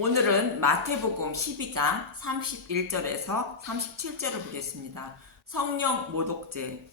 오늘은 마태복음 12장 31절에서 37절을 보겠습니다. 성령 모독죄.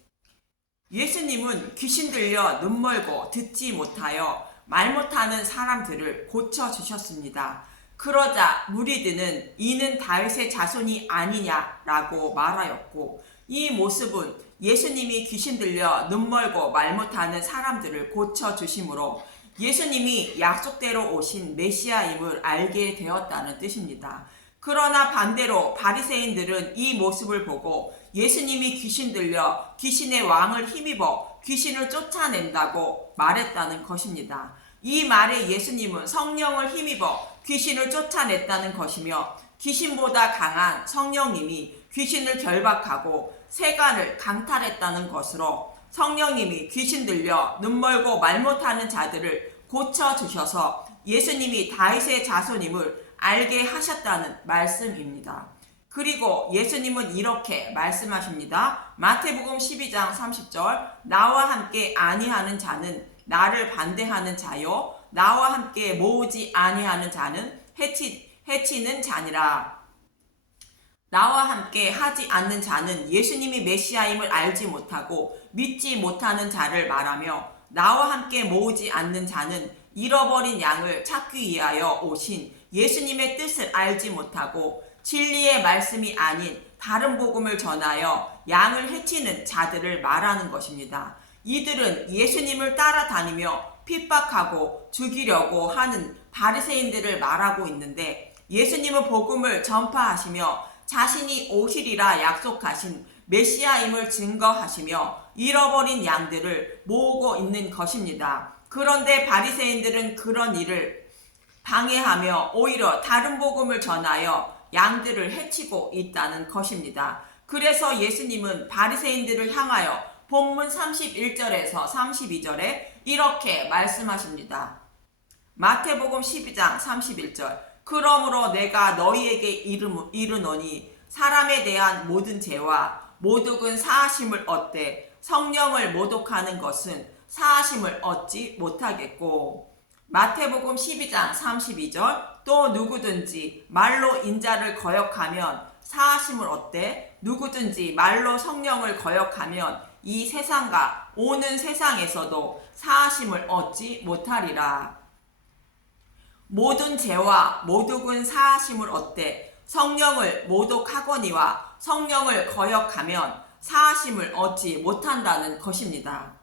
예수님은 귀신 들려 눈 멀고 듣지 못하여 말 못하는 사람들을 고쳐주셨습니다. 그러자 무리들은 이는 다윗의 자손이 아니냐라고 말하였고, 이 모습은 예수님이 귀신 들려 눈 멀고 말 못하는 사람들을 고쳐주심으로 예수님이 약속대로 오신 메시아임을 알게 되었다는 뜻입니다. 그러나 반대로 바리새인들은 이 모습을 보고 예수님이 귀신 들려 귀신의 왕을 힘입어 귀신을 쫓아낸다고 말했다는 것입니다. 이 말에 예수님은 성령을 힘입어 귀신을 쫓아냈다는 것이며, 귀신보다 강한 성령님이 귀신을 결박하고 세간을 강탈했다는 것으로 성령님이 귀신 들려 눈 멀고 말 못하는 자들을 고쳐주셔서 예수님이 다윗의 자손임을 알게 하셨다는 말씀입니다. 그리고 예수님은 이렇게 말씀하십니다. 마태복음 12장 30절, 나와 함께 아니하는 자는 나를 반대하는 자요, 나와 함께 모으지 아니하는 자는 해치는 자니라. 나와 함께 하지 않는 자는 예수님이 메시아임을 알지 못하고 믿지 못하는 자를 말하며, 나와 함께 모으지 않는 자는 잃어버린 양을 찾기 위하여 오신 예수님의 뜻을 알지 못하고 진리의 말씀이 아닌 다른 복음을 전하여 양을 해치는 자들을 말하는 것입니다. 이들은 예수님을 따라다니며 핍박하고 죽이려고 하는 바리새인들을 말하고 있는데, 예수님은 복음을 전파하시며 자신이 오시리라 약속하신 메시아임을 증거하시며 잃어버린 양들을 모으고 있는 것입니다. 그런데 바리새인들은 그런 일을 방해하며 오히려 다른 복음을 전하여 양들을 해치고 있다는 것입니다. 그래서 예수님은 바리새인들을 향하여 본문 31절에서 32절에 이렇게 말씀하십니다. 마태복음 12장 31절, 그러므로 내가 너희에게 이르노니 사람에 대한 모든 죄와 모독은 사하심을 얻되 성령을 모독하는 것은 사하심을 얻지 못하겠고, 마태복음 12장 32절, 또 누구든지 말로 인자를 거역하면 사하심을 얻되 누구든지 말로 성령을 거역하면 이 세상과 오는 세상에서도 사하심을 얻지 못하리라. 모든 죄와 모독은 사하심을 얻되 성령을 모독하거니와 성령을 거역하면 사하심을 얻지 못한다는 것입니다.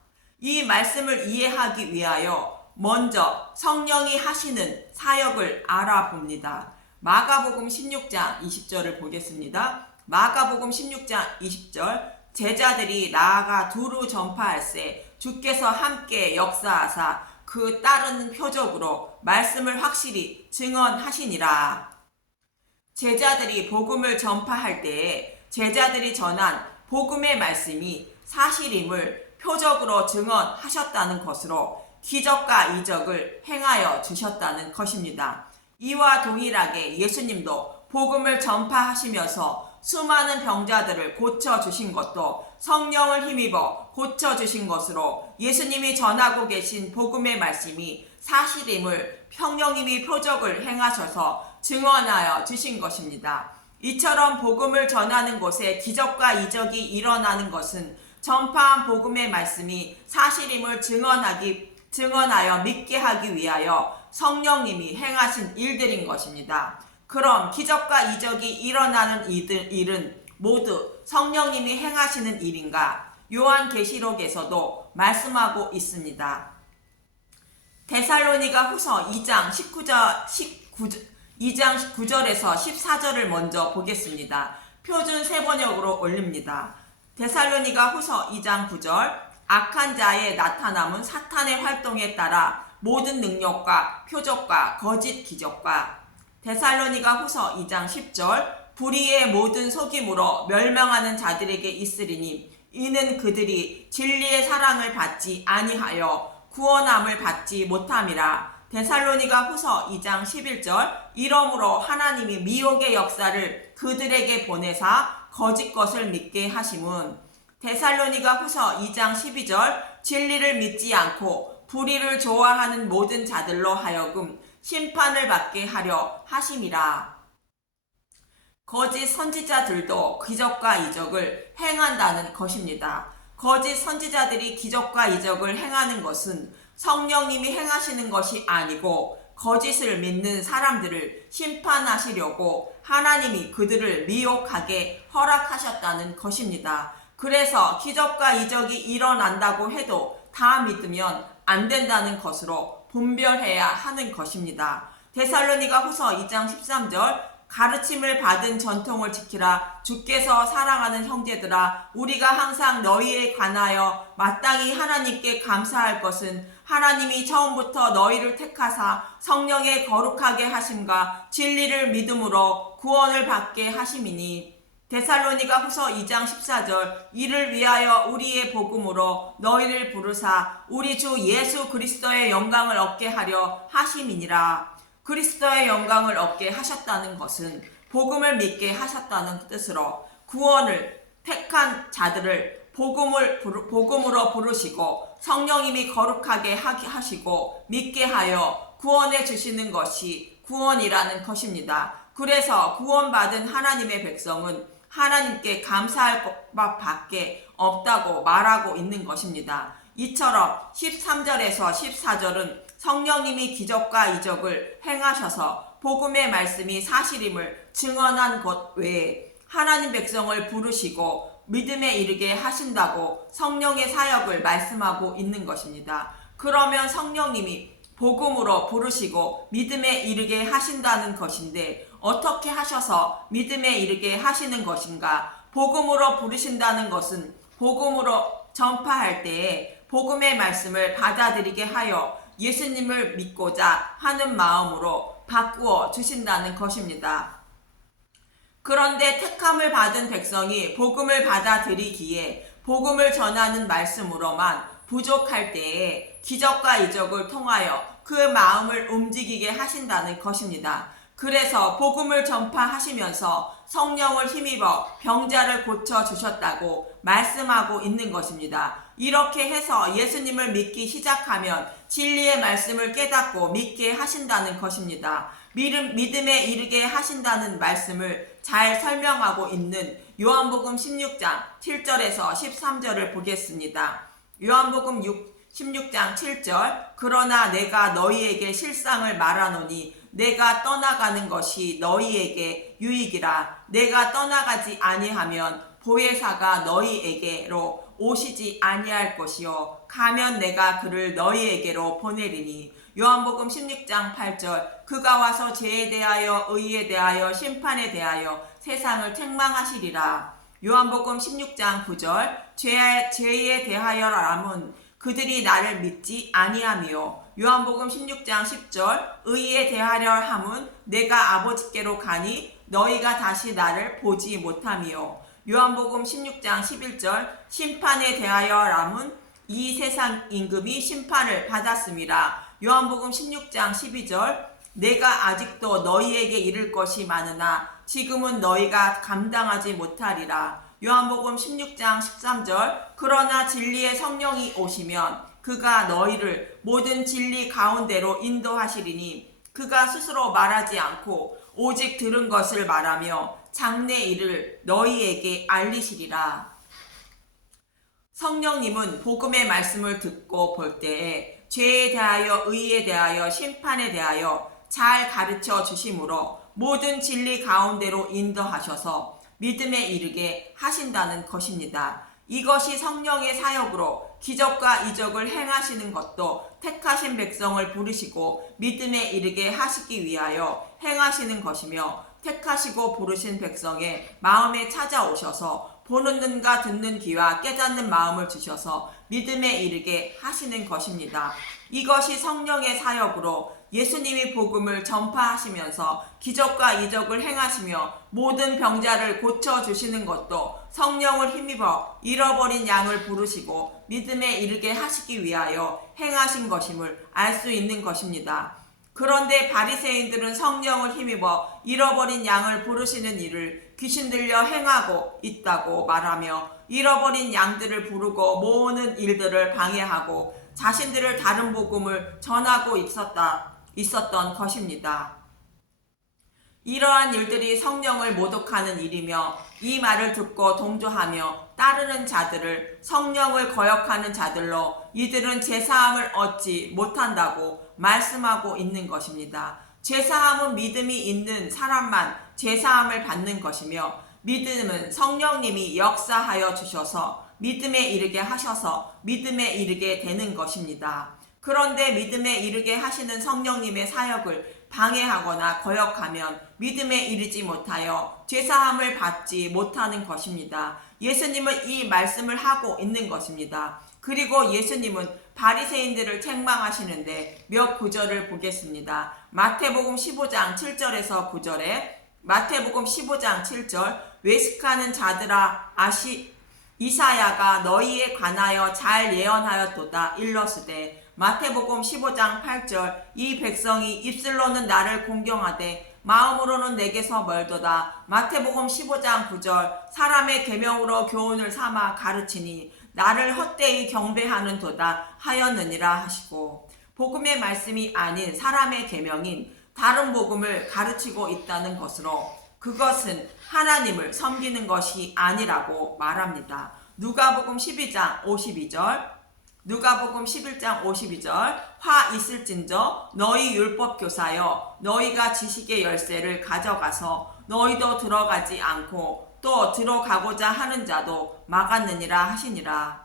이 말씀을 이해하기 위하여 먼저 성령이 하시는 사역을 알아봅니다. 마가복음 16장 20절을 보겠습니다. 마가복음 16장 20절, 제자들이 나아가 두루 전파할세 주께서 함께 역사하사 그 따르는 표적으로 말씀을 확실히 증언하시니라. 제자들이 복음을 전파할 때에 제자들이 전한 복음의 말씀이 사실임을 표적으로 증언하셨다는 것으로 기적과 이적을 행하여 주셨다는 것입니다. 이와 동일하게 예수님도 복음을 전파하시면서 수많은 병자들을 고쳐주신 것도 성령을 힘입어 고쳐주신 것으로 예수님이 전하고 계신 복음의 말씀이 사실임을 성령님이 표적을 행하셔서 증언하여 주신 것입니다. 이처럼 복음을 전하는 곳에 기적과 이적이 일어나는 것은 전파한 복음의 말씀이 사실임을 증언하여 믿게 하기 위하여 성령님이 행하신 일들인 것입니다. 그럼 기적과 이적이 일어나는 일은 모두 성령님이 행하시는 일인가? 요한계시록에서도 말씀하고 있습니다. 데살로니가 후서 2장 9절에서 14절을 먼저 보겠습니다. 표준 세번역으로 올립니다. 데살로니가 후서 2장 9절, 악한 자의 나타남은 사탄의 활동에 따라 모든 능력과 표적과 거짓 기적과, 데살로니가 후서 2장 10절, 불의의 모든 속임으로 멸망하는 자들에게 있으리니 이는 그들이 진리의 사랑을 받지 아니하여 구원함을 받지 못함이라. 데살로니가 후서 2장 11절, 이러므로 하나님이 미혹의 역사를 그들에게 보내사 거짓 것을 믿게 하심은, 데살로니가 후서 2장 12절, 진리를 믿지 않고 불의를 좋아하는 모든 자들로 하여금 심판을 받게 하려 하심이라. 거짓 선지자들도 기적과 이적을 행한다는 것입니다. 거짓 선지자들이 기적과 이적을 행하는 것은 성령님이 행하시는 것이 아니고 거짓을 믿는 사람들을 심판하시려고 하나님이 그들을 미혹하게 허락하셨다는 것입니다. 그래서 기적과 이적이 일어난다고 해도 다 믿으면 안 된다는 것으로 분별해야 하는 것입니다. 데살로니가 후서 2장 13절 가르침을 받은 전통을 지키라. 주께서 사랑하는 형제들아, 우리가 항상 너희에 관하여 마땅히 하나님께 감사할 것은 하나님이 처음부터 너희를 택하사 성령의 거룩하게 하심과 진리를 믿음으로 구원을 받게 하심이니. 데살로니가 후서 2장 14절 이를 위하여 우리의 복음으로 너희를 부르사 우리 주 예수 그리스도의 영광을 얻게 하려 하심이니라. 그리스도의 영광을 얻게 하셨다는 것은 복음을 믿게 하셨다는 뜻으로 구원을 택한 자들을 복음으로 부르시고 성령님이 거룩하게 하시고 믿게 하여 구원해 주시는 것이 구원이라는 것입니다. 그래서 구원받은 하나님의 백성은 하나님께 감사할 것밖에 없다고 말하고 있는 것입니다. 이처럼 13절에서 14절은 성령님이 기적과 이적을 행하셔서 복음의 말씀이 사실임을 증언한 것 외에 하나님 백성을 부르시고 믿음에 이르게 하신다고 성령의 사역을 말씀하고 있는 것입니다. 그러면 성령님이 복음으로 부르시고 믿음에 이르게 하신다는 것인데 어떻게 하셔서 믿음에 이르게 하시는 것인가? 복음으로 부르신다는 것은 복음으로 전파할 때에 복음의 말씀을 받아들이게 하여 예수님을 믿고자 하는 마음으로 바꾸어 주신다는 것입니다. 그런데 택함을 받은 백성이 복음을 받아들이기에 복음을 전하는 말씀으로만 부족할 때에 기적과 이적을 통하여 그 마음을 움직이게 하신다는 것입니다. 그래서 복음을 전파하시면서 성령을 힘입어 병자를 고쳐주셨다고 말씀하고 있는 것입니다. 이렇게 해서 예수님을 믿기 시작하면 진리의 말씀을 깨닫고 믿게 하신다는 것입니다. 믿음에 이르게 하신다는 말씀을 잘 설명하고 있는 요한복음 16장 7절에서 13절을 보겠습니다. 요한복음 16장 7절 그러나 내가 너희에게 실상을 말하노니 내가 떠나가는 것이 너희에게 유익이라. 내가 떠나가지 아니하면 보혜사가 너희에게로 오시지 아니할 것이요 가면 내가 그를 너희에게로 보내리니. 요한복음 16장 8절 그가 와서 죄에 대하여 의에 대하여 심판에 대하여 세상을 책망하시리라. 요한복음 16장 9절 죄에 대하여라면 그들이 나를 믿지 아니하며. 요한복음 16장 10절 의에 대하려 함은 내가 아버지께로 가니 너희가 다시 나를 보지 못하며. 요한복음 16장 11절 심판에 대하여람은 이 세상 임금이 심판을 받았음이라. 요한복음 16장 12절 내가 아직도 너희에게 이를 것이 많으나 지금은 너희가 감당하지 못하리라. 요한복음 16장 13절 그러나 진리의 성령이 오시면 그가 너희를 모든 진리 가운데로 인도하시리니 그가 스스로 말하지 않고 오직 들은 것을 말하며 장래 일을 너희에게 알리시리라. 성령님은 복음의 말씀을 듣고 볼 때에 죄에 대하여 의에 대하여 심판에 대하여 잘 가르쳐 주심으로 모든 진리 가운데로 인도하셔서 믿음에 이르게 하신다는 것입니다. 이것이 성령의 사역으로 기적과 이적을 행하시는 것도 택하신 백성을 부르시고 믿음에 이르게 하시기 위하여 행하시는 것이며 택하시고 부르신 백성의 마음에 찾아오셔서 보는 눈과 듣는 귀와 깨닫는 마음을 주셔서 믿음에 이르게 하시는 것입니다. 이것이 성령의 사역으로 예수님이 복음을 전파하시면서 기적과 이적을 행하시며 모든 병자를 고쳐주시는 것도 성령을 힘입어 잃어버린 양을 부르시고 믿음에 이르게 하시기 위하여 행하신 것임을 알 수 있는 것입니다. 그런데 바리새인들은 성령을 힘입어 잃어버린 양을 부르시는 일을 귀신 들려 행하고 있다고 말하며 잃어버린 양들을 부르고 모으는 일들을 방해하고 자신들을 다른 복음을 전하고 있었다. 있었던 것입니다. 이러한 일들이 성령을 모독하는 일이며 이 말을 듣고 동조하며 따르는 자들을 성령을 거역하는 자들로 이들은 제사함을 얻지 못한다고 말씀하고 있는 것입니다. 제사함은 믿음이 있는 사람만 제사함을 받는 것이며 믿음은 성령님이 역사하여 주셔서 믿음에 이르게 하셔서 믿음에 이르게 되는 것입니다. 그런데 믿음에 이르게 하시는 성령님의 사역을 방해하거나 거역하면 믿음에 이르지 못하여 죄사함을 받지 못하는 것입니다. 예수님은 이 말씀을 하고 있는 것입니다. 그리고 예수님은 바리새인들을 책망하시는데 몇 구절을 보겠습니다. 마태복음 15장 7절에서 9절에 마태복음 15장 7절 외식하는 자들아 이사야가 너희에 관하여 잘 예언하였도다 일러스되 마태복음 15장 8절 이 백성이 입술로는 나를 공경하되 마음으로는 내게서 멀도다. 마태복음 15장 9절 사람의 계명으로 교훈을 삼아 가르치니 나를 헛되이 경배하는도다 하였느니라 하시고 복음의 말씀이 아닌 사람의 계명인 다른 복음을 가르치고 있다는 것으로 그것은 하나님을 섬기는 것이 아니라고 말합니다. 누가복음 12장 52절 누가복음 11장 52절 화 있을진저 너희 율법교사여 너희가 지식의 열쇠를 가져가서 너희도 들어가지 않고 또 들어가고자 하는 자도 막았느니라 하시니라.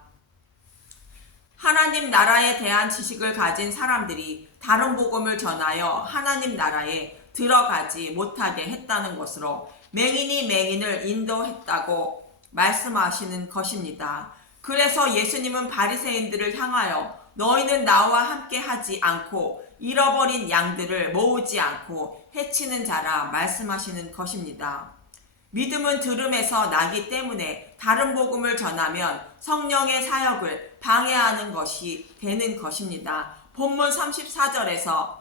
하나님 나라에 대한 지식을 가진 사람들이 다른 복음을 전하여 하나님 나라에 들어가지 못하게 했다는 것으로 맹인이 맹인을 인도했다고 말씀하시는 것입니다. 그래서 예수님은 바리새인들을 향하여 너희는 나와 함께 하지 않고 잃어버린 양들을 모으지 않고 해치는 자라 말씀하시는 것입니다. 믿음은 들음에서 나기 때문에 다른 복음을 전하면 성령의 사역을 방해하는 것이 되는 것입니다. 본문 33절에서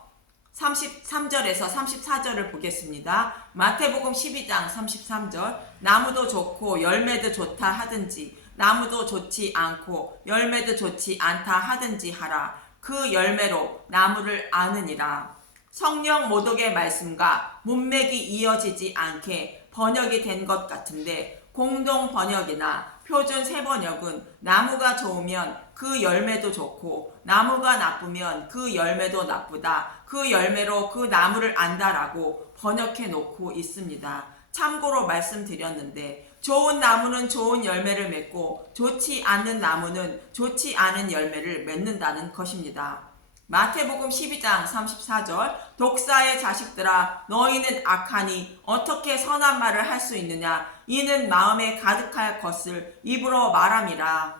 34절을 보겠습니다. 마태복음 12장 33절 나무도 좋고 열매도 좋다 하든지 나무도 좋지 않고 열매도 좋지 않다 하든지 하라. 그 열매로 나무를 아느니라. 성령 모독의 말씀과 문맥이 이어지지 않게 번역이 된 것 같은데 공동 번역이나 표준 세번역은 나무가 좋으면 그 열매도 좋고 나무가 나쁘면 그 열매도 나쁘다. 그 열매로 그 나무를 안다라고 번역해 놓고 있습니다. 참고로 말씀드렸는데 좋은 나무는 좋은 열매를 맺고 좋지 않는 나무는 좋지 않은 열매를 맺는다는 것입니다. 마태복음 12장 34절 독사의 자식들아 너희는 악하니 어떻게 선한 말을 할 수 있느냐 이는 마음에 가득할 것을 입으로 말함이라.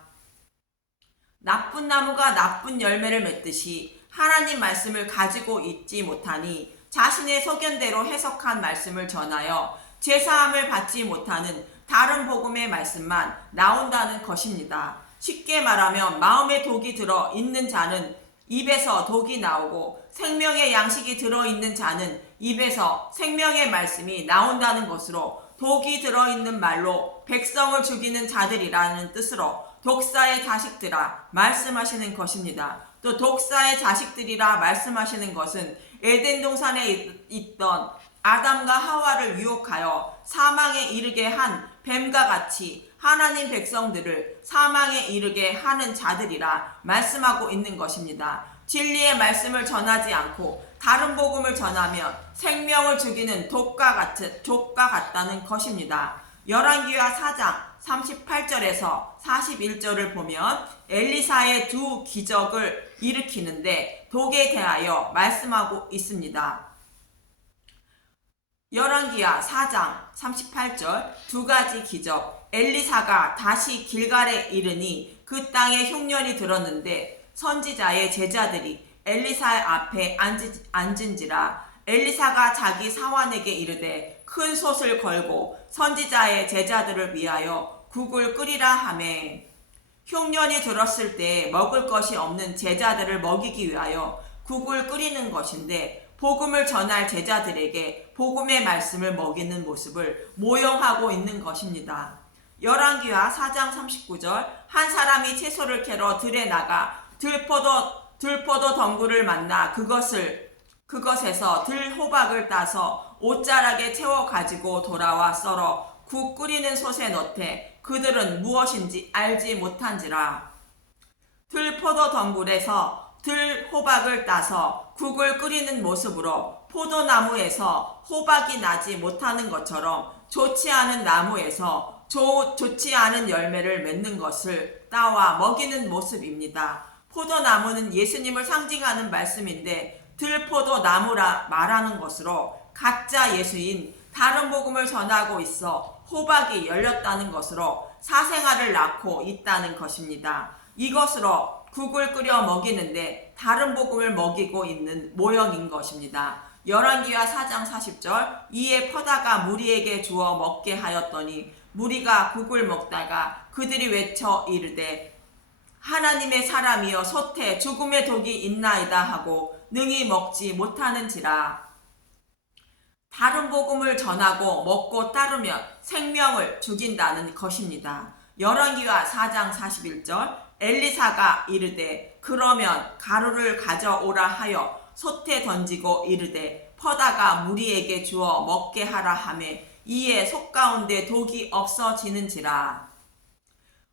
나쁜 나무가 나쁜 열매를 맺듯이 하나님 말씀을 가지고 있지 못하니 자신의 소견대로 해석한 말씀을 전하여 제사함을 받지 못하는 다른 복음의 말씀만 나온다는 것입니다. 쉽게 말하면 마음에 독이 들어 있는 자는 입에서 독이 나오고 생명의 양식이 들어있는 자는 입에서 생명의 말씀이 나온다는 것으로 독이 들어있는 말로 백성을 죽이는 자들이라는 뜻으로 독사의 자식들아 말씀하시는 것입니다. 또 독사의 자식들이라 말씀하시는 것은 에덴 동산에 있던 아담과 하와를 유혹하여 사망에 이르게 한 뱀과 같이 하나님 백성들을 사망에 이르게 하는 자들이라 말씀하고 있는 것입니다. 진리의 말씀을 전하지 않고 다른 복음을 전하면 생명을 죽이는 족과 같다는 것입니다. 열왕기하 4장 38절에서 41절을 보면 엘리사의 두 기적을 일으키는데 독에 대하여 말씀하고 있습니다. 열왕기하 4장 38절 두 가지 기적 엘리사가 다시 길갈에 이르니 그 땅에 흉년이 들었는데 선지자의 제자들이 엘리사 앞에 앉은지라 엘리사가 자기 사환에게 이르되 큰 솥을 걸고 선지자의 제자들을 위하여 국을 끓이라 하매 흉년이 들었을 때 먹을 것이 없는 제자들을 먹이기 위하여 국을 끓이는 것인데 복음을 전할 제자들에게 복음의 말씀을 먹이는 모습을 모형하고 있는 것입니다. 열왕기하 4장 39절 한 사람이 채소를 캐러 들에 나가 들포도 덩굴을 만나 그것을 그것에서 들호박을 따서 옷자락에 채워 가지고 돌아와 썰어 국 끓이는 솥에 넣되 그들은 무엇인지 알지 못한지라. 들포도 덩굴에서 들호박을 따서 국을 끓이는 모습으로 포도나무에서 호박이 나지 못하는 것처럼 좋지 않은 나무에서 좋지 않은 열매를 맺는 것을 따와 먹이는 모습입니다. 포도나무는 예수님을 상징하는 말씀인데 들포도 나무라 말하는 것으로 가짜 예수인 다른 복음을 전하고 있어 호박이 열렸다는 것으로 사생아를 낳고 있다는 것입니다. 이것으로 국을 끓여 먹이는데 다른 복음을 먹이고 있는 모형인 것입니다. 열왕기하 4장 40절 이에 퍼다가 무리에게 주어 먹게 하였더니 무리가 국을 먹다가 그들이 외쳐 이르되 하나님의 사람이여 솥에 죽음의 독이 있나이다 하고 능히 먹지 못하는지라. 다른 복음을 전하고 먹고 따르면 생명을 죽인다는 것입니다. 열왕기하 4장 41절 엘리사가 이르되 그러면 가루를 가져오라 하여 솥에 던지고 이르되 퍼다가 무리에게 주어 먹게 하라 하매 이에 솥 가운데 독이 없어지는지라.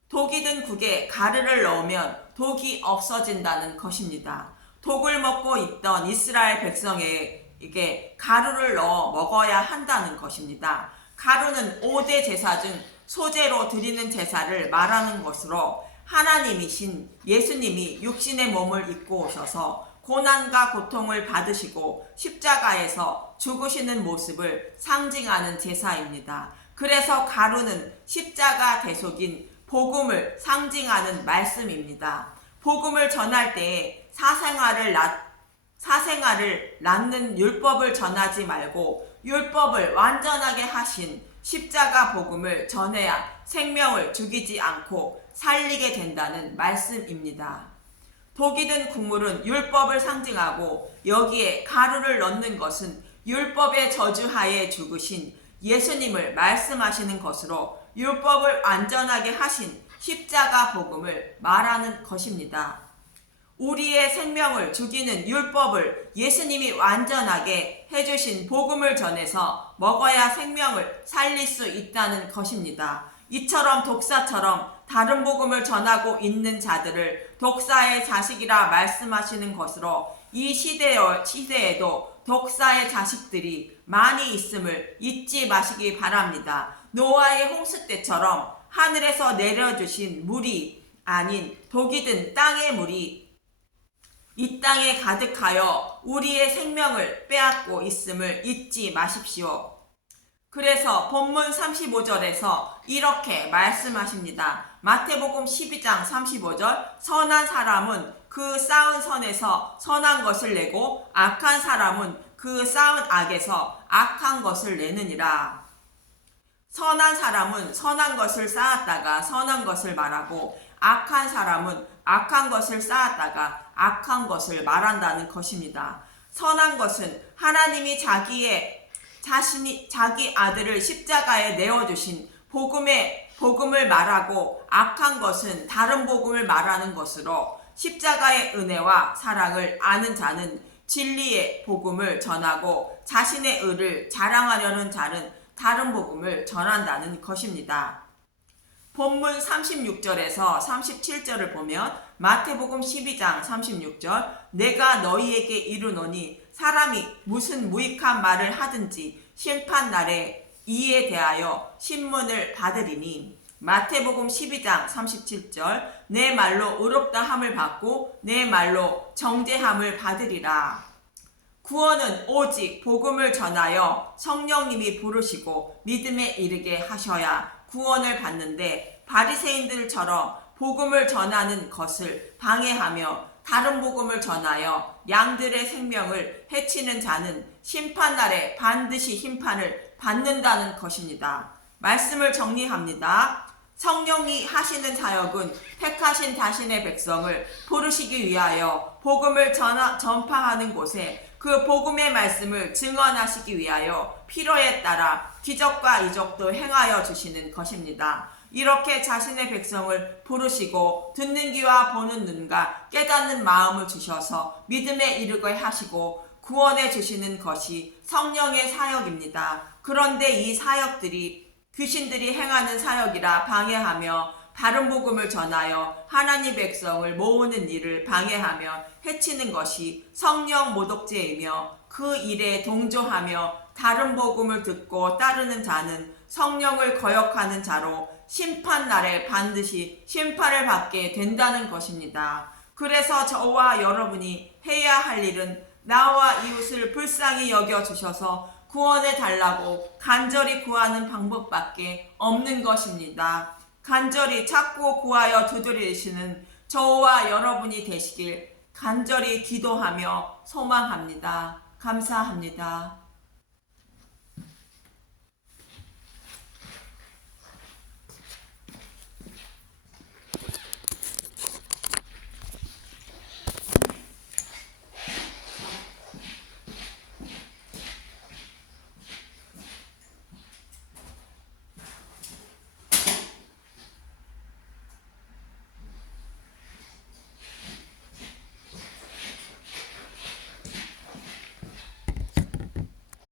독이 든 국에 가루를 넣으면 독이 없어진다는 것입니다. 독을 먹고 있던 이스라엘 백성에게 가루를 넣어 먹어야 한다는 것입니다. 가루는 5대 제사 중 소제로 드리는 제사를 말하는 것으로 하나님이신 예수님이 육신의 몸을 입고 오셔서 고난과 고통을 받으시고 십자가에서 죽으시는 모습을 상징하는 제사입니다. 그래서 가루는 십자가 대속인 복음을 상징하는 말씀입니다. 복음을 전할 때에 사생아를 낳는 율법을 전하지 말고 율법을 완전하게 하신 십자가 복음을 전해야 생명을 죽이지 않고 살리게 된다는 말씀입니다. 독이 든 국물은 율법을 상징하고 여기에 가루를 넣는 것은 율법의 저주하에 죽으신 예수님을 말씀하시는 것으로 율법을 완전하게 하신 십자가 복음을 말하는 것입니다. 우리의 생명을 죽이는 율법을 예수님이 완전하게 해주신 복음을 전해서 먹어야 생명을 살릴 수 있다는 것입니다. 이처럼 독사처럼 다른 복음을 전하고 있는 자들을 독사의 자식이라 말씀하시는 것으로 이 시대에도 독사의 자식들이 많이 있음을 잊지 마시기 바랍니다. 노아의 홍수 때처럼 하늘에서 내려주신 물이 아닌 독이 든 땅의 물이 이 땅에 가득하여 우리의 생명을 빼앗고 있음을 잊지 마십시오. 그래서 본문 35절에서 이렇게 말씀하십니다. 마태복음 12장 35절 선한 사람은 그 쌓은 선에서 선한 것을 내고 악한 사람은 그 쌓은 악에서 악한 것을 내느니라. 선한 사람은 선한 것을 쌓았다가 선한 것을 말하고 악한 사람은 악한 것을 쌓았다가 악한 것을 말한다는 것입니다. 선한 것은 하나님이 자기 아들을 십자가에 내어주신 복음을 말하고 악한 것은 다른 복음을 말하는 것으로 십자가의 은혜와 사랑을 아는 자는 진리의 복음을 전하고 자신의 의를 자랑하려는 자는 다른 복음을 전한다는 것입니다. 본문 36절에서 37절을 보면 마태복음 12장 36절 내가 너희에게 이르노니 사람이 무슨 무익한 말을 하든지 심판날에 이에 대하여 신문을 받으리니 마태복음 12장 37절 내 말로 의롭다 함을 받고 내 말로 정죄함을 받으리라. 구원은 오직 복음을 전하여 성령님이 부르시고 믿음에 이르게 하셔야 구원을 받는데 바리새인들처럼 복음을 전하는 것을 방해하며 다른 복음을 전하여 양들의 생명을 해치는 자는 심판날에 반드시 심판을 받는다는 것입니다. 말씀을 정리합니다. 성령이 하시는 사역은 택하신 자신의 백성을 부르시기 위하여 복음을 전파하는 곳에 그 복음의 말씀을 증언하시기 위하여 필요에 따라 기적과 이적도 행하여 주시는 것입니다. 이렇게 자신의 백성을 부르시고 듣는 귀와 보는 눈과 깨닫는 마음을 주셔서 믿음에 이르게 하시고 구원해 주시는 것이 성령의 사역입니다. 그런데 이 사역들이 귀신들이 행하는 사역이라 방해하며 바른 복음을 전하여 하나님 백성을 모으는 일을 방해하며 해치는 것이 성령 모독죄이며 그 일에 동조하며 다른 복음을 듣고 따르는 자는 성령을 거역하는 자로 심판날에 반드시 심판을 받게 된다는 것입니다. 그래서 저와 여러분이 해야 할 일은 나와 이웃을 불쌍히 여겨주셔서 구원해 달라고 간절히 구하는 방법밖에 없는 것입니다. 간절히 찾고 구하여 두드리시는 저와 여러분이 되시길 간절히 기도하며 소망합니다. 감사합니다.